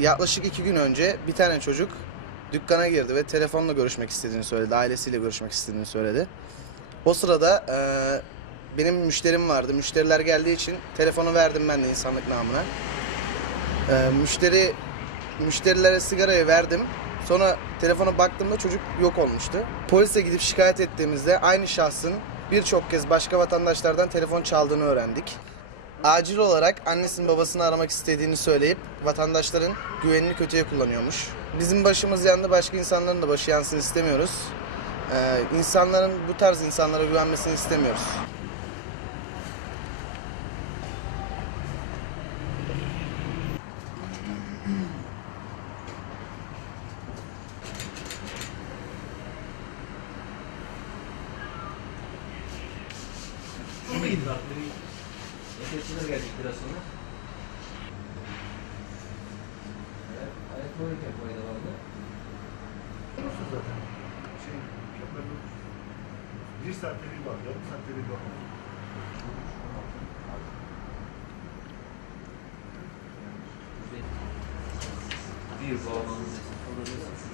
yaklaşık iki gün önce bir tane çocuk dükkana girdi ve telefonla görüşmek istediğini söyledi. Ailesiyle görüşmek istediğini söyledi. O sırada e, benim müşterim vardı. Müşteriler geldiği için telefonu verdim ben de insanlık namına. E, müşteri müşterilere sigarayı verdim. Sonra telefona baktığımda çocuk yok olmuştu. Polise gidip şikayet ettiğimizde aynı şahsın birçok kez başka vatandaşlardan telefon çaldığını öğrendik. Acil olarak annesinin babasını aramak istediğini söyleyip vatandaşların güvenini kötüye kullanıyormuş. Bizim başımız yandı, başka insanların da başı yansın istemiyoruz. Ee, insanların bu tarz insanlara güvenmesini istemiyoruz. Şurada Ehliyetçiler gelecek biraz sonra. Evet, ayakkabı fayda vardı. zaten. Şey, köprü bir saatte bir var, yarım saatte bir var. Bir bağlamamız. Yapıştırırız.